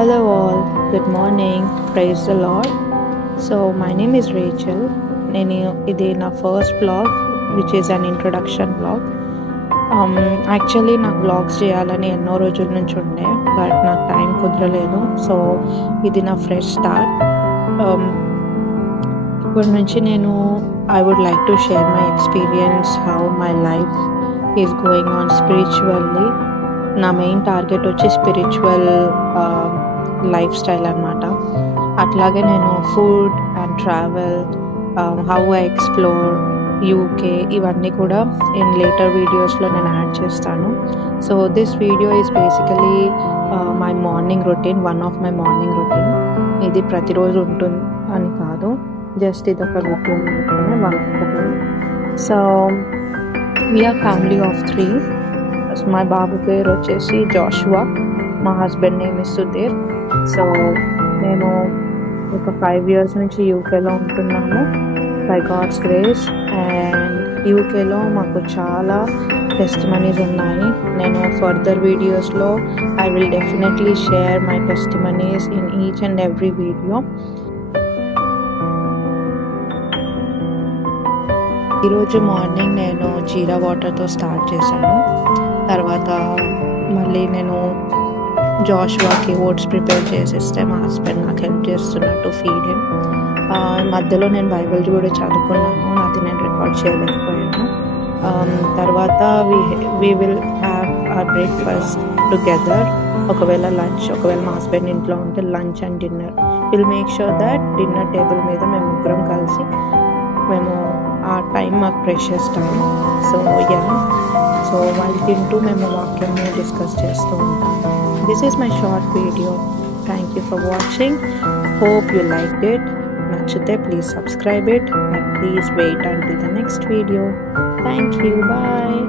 Hello all, good morning, praise the Lord. So my name is Rachel. నేను ఇది నా first blog which is an introduction blog. Actually నాకు బ్లాగ్స్ చేయాలని ఎన్నో రోజుల నుంచి ఉండే, బట్ నాకు టైం కుదరలేదు. సో ఇది నా ఫ్రెష్ స్టార్ట్. ఇప్పటి నుంచి నేను I would like to share my experience, how my life is going on spiritually. నా మెయిన్ టార్గెట్ వచ్చి స్పిరిచువల్ లైఫ్ స్టైల్ అనమాట. అట్లాగే నేను food and travel, how I explore UK, ఇవన్నీ కూడా ఇన్ లేటర్ వీడియోస్లో నేను యాడ్ చేస్తాను. So this video is basically my morning routine, one of my morning routine. ఇది ప్రతిరోజు ఉంటుంది అని కాదు, జస్ట్ ఇది ఒక రొటీన్ మాత్రమే, one of the routine. So we are family of 3. మా బాబు పేరు వచ్చేసి జాషువా, మా హస్బెండ్ నేమ్ ఇస్ సుధీర్. సో మేము ఒక 5 years నుంచి యూకేలో ఉంటున్నాము బై గాడ్స్ గ్రేస్. అండ్ యూకేలో మాకు చాలా టెస్టిమనీస్ ఉన్నాయి. నేను ఫర్దర్ వీడియోస్లో I will definitely share my testimonies in each and every video. ఈరోజు మార్నింగ్ నేను జీరా వాటర్తో స్టార్ట్ చేశాను. తర్వాత మళ్ళీ నేను జాషువాకి ఓట్స్ ప్రిపేర్ చేసిస్తే మా హస్బెండ్ నాకు హెల్ప్ చేస్తున్నట్టు ఫీడ్ హిమ్. మధ్యలో నేను బైబిల్ కూడా చదువుకున్నాను, అది నేను రికార్డ్ చేయలేకపోయాను. తర్వాత we will have our breakfast together. ఒకవేళ మా హస్బెండ్ ఇంట్లో ఉంటే lunch and dinner. Will make sure that dinner table మీద మేము ముగ్గురం కలిసి ఆ టైం మాకు ప్రెషియస్ టైం. సో వాళ్ళు తింటూ మేము వాక్యాన్ని డిస్కస్ చేస్తూ ఉంటాం. This is my short video. Thank you for watching. Hope you liked it. నచ్చితే please subscribe it and please wait until the next video. Thank you. Bye.